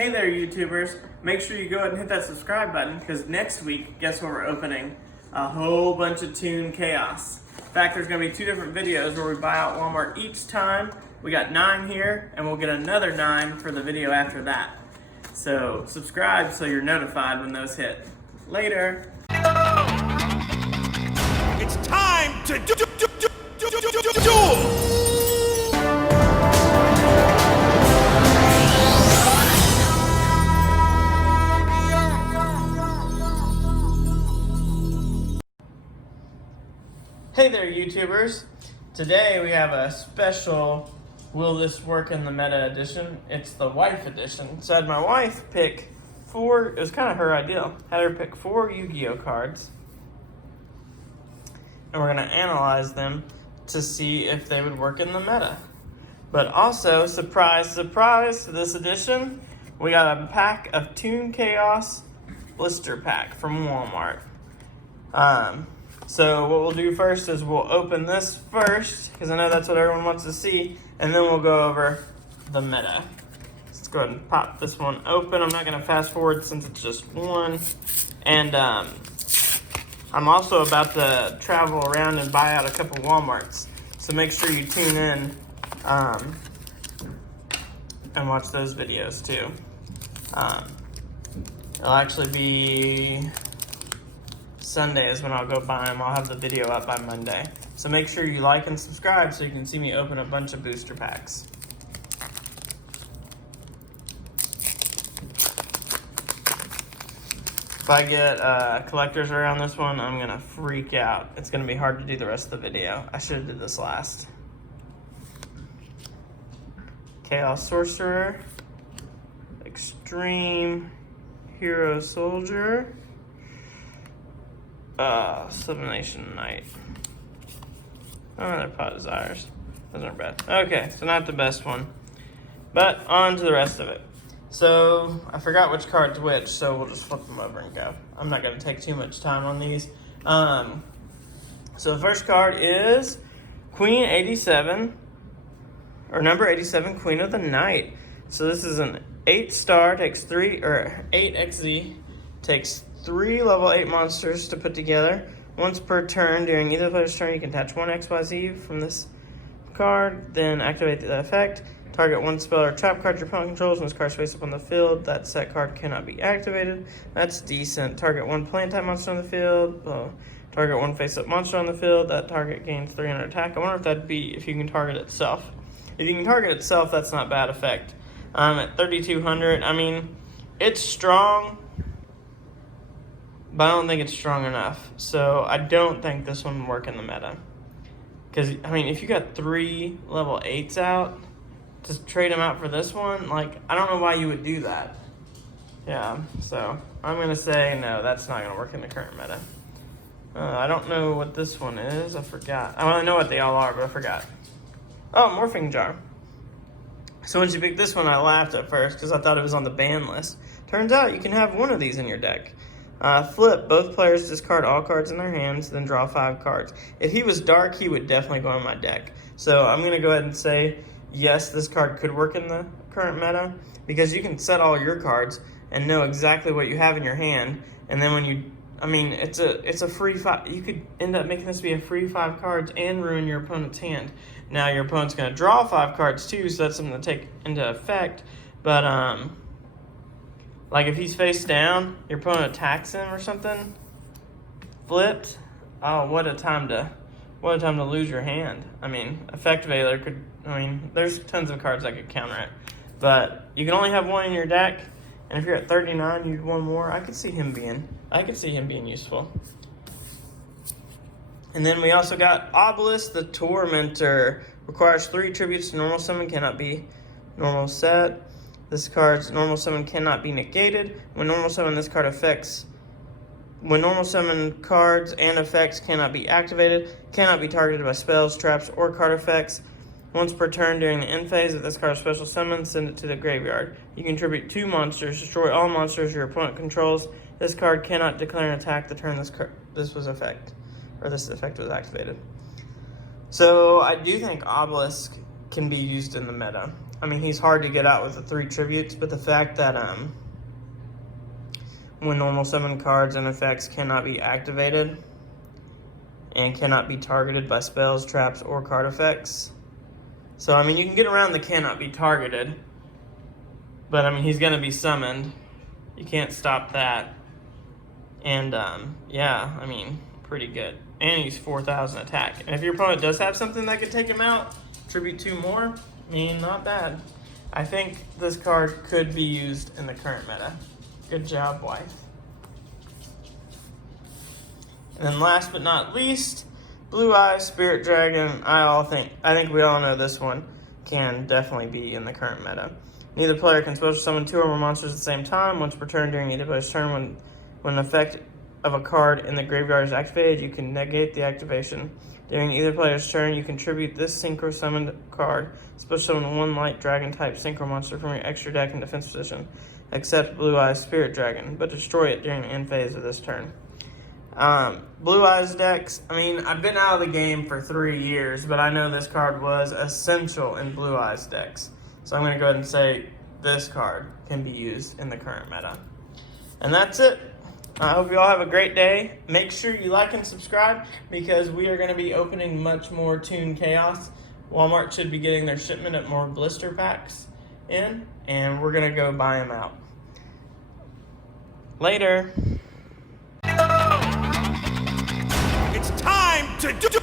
Hey there, YouTubers. Make sure you go ahead and hit that subscribe button because next week, guess what we're opening? A whole bunch of Toon Chaos. In fact, there's going to be 2 different videos where we buy out Walmart each time. We got 9 here, and we'll get another 9 for the video after that. So subscribe so you're notified when those hit. Later. It's time to duel! Hey there, YouTubers. Today we have a special Will This Work in the Meta edition. It's the wife edition. So I had my wife pick 4, it was kind of her idea. Had her pick 4 Yu-Gi-Oh cards. And we're going to analyze them to see if they would work in the meta. But also, surprise, surprise, to this edition, we got a pack of Toon Chaos blister pack from Walmart. So what we'll do first is we'll open this first, because I know that's what everyone wants to see, and then we'll go over the meta. Let's go ahead and pop this one open. I'm not going to fast forward since it's just one. And I'm also about to travel around and buy out a couple Walmarts. So make sure you tune in and watch those videos too. It'll actually be Sunday is when I'll go buy them. I'll have the video up by Monday. So make sure you like and subscribe so you can see me open a bunch of booster packs. If I get collectors around this one, I'm gonna freak out. It's gonna be hard to do the rest of the video. I should have did this last. Chaos Sorcerer, Extreme Hero Soldier, Sublimation Knight. Another Pot Desires. Those aren't bad. Okay, so not the best one. But on to the rest of it. So I forgot which card's which, so we'll just flip them over and go. I'm not going to take too much time on these. So the first card is Queen 87, or number 87, Queen of the Night. So this is an 8-star, takes 3, or 8XZ, takes 3 level 8 monsters to put together. Once per turn, during either player's turn, you can attach 1 XYZ from this card, then activate the effect. Target 1 spell or trap card your opponent controls when this card's face up on the field. That set card cannot be activated. That's decent. Target 1 plant type monster on the field. Target 1 face up monster on the field. That target gains 300 attack. I wonder if that'd be if you can target itself. If you can target itself, that's not bad effect. At 3,200, I mean, it's strong, but I don't think it's strong enough. So I don't think this one would work in the meta. Because, I mean, if you got 3 level 8s out, to trade them out for this one, like, I don't know why you would do that. Yeah, so I'm going to say no, that's not going to work in the current meta. I don't know what this one is. I forgot. I know what they all are, but I forgot. Oh, Morphing Jar. So once you pick this one, I laughed at first because I thought it was on the ban list. Turns out you can have one of these in your deck. Flip, both players discard all cards in their hands, then draw 5 cards. If he was dark, he would definitely go in my deck. So I'm going to go ahead and say, yes, this card could work in the current meta, because you can set all your cards and know exactly what you have in your hand, and then when you, I mean, it's a free 5, you could end up making this be a free 5 cards and ruin your opponent's hand. Now your opponent's going to draw 5 cards too, so that's something to take into effect, but like if he's face down, your opponent attacks him or something, flipped, oh, what a time to lose your hand. I mean, Effect Veiler could, I mean, there's tons of cards that could counter it. But you can only have one in your deck, and if you're at 39, you need one more. I could see him being useful. And then we also got Obelisk the Tormentor. Requires 3 tributes to normal summon, cannot be normal set. This card's normal summon cannot be negated. When normal summon, this card affects. When normal summon cards and effects cannot be activated, cannot be targeted by spells, traps, or card effects. Once per turn during the end phase of this card's special summon, send it to the graveyard. You contribute 2 monsters, destroy all monsters your opponent controls. This card cannot declare an attack the turn this effect was activated. So I do think Obelisk can be used in the meta. I mean, he's hard to get out with the 3 tributes, but the fact that when normal summon cards and effects cannot be activated and cannot be targeted by spells, traps, or card effects. So, I mean, you can get around the cannot be targeted, but, I mean, he's going to be summoned. You can't stop that. And, yeah, I mean, pretty good. And he's 4,000 attack. And if your opponent does have something that could take him out, tribute 2 more, I mean, not bad. I think this card could be used in the current meta. Good job, wife. And then last but not least, Blue Eyes, Spirit Dragon. I think we all know this one can definitely be in the current meta. Neither player can special summon 2 or more monsters at the same time. Once per turn during either player's turn, when an effect of a card in the graveyard is activated, you can negate the activation. During either player's turn, you contribute this synchro summoned card. Special summon 1 light dragon type synchro monster from your extra deck in defense position, except Blue Eyes Spirit Dragon, but destroy it during the end phase of this turn. Blue Eyes decks, I mean, I've been out of the game for 3 years, but I know this card was essential in Blue Eyes decks. So I'm going to go ahead and say this card can be used in the current meta. And that's it. I hope you all have a great day. Make sure you like and subscribe because we are going to be opening much more Toon Chaos. Walmart should be getting their shipment of more blister packs in, and we're going to go buy them out. Later. It's time to do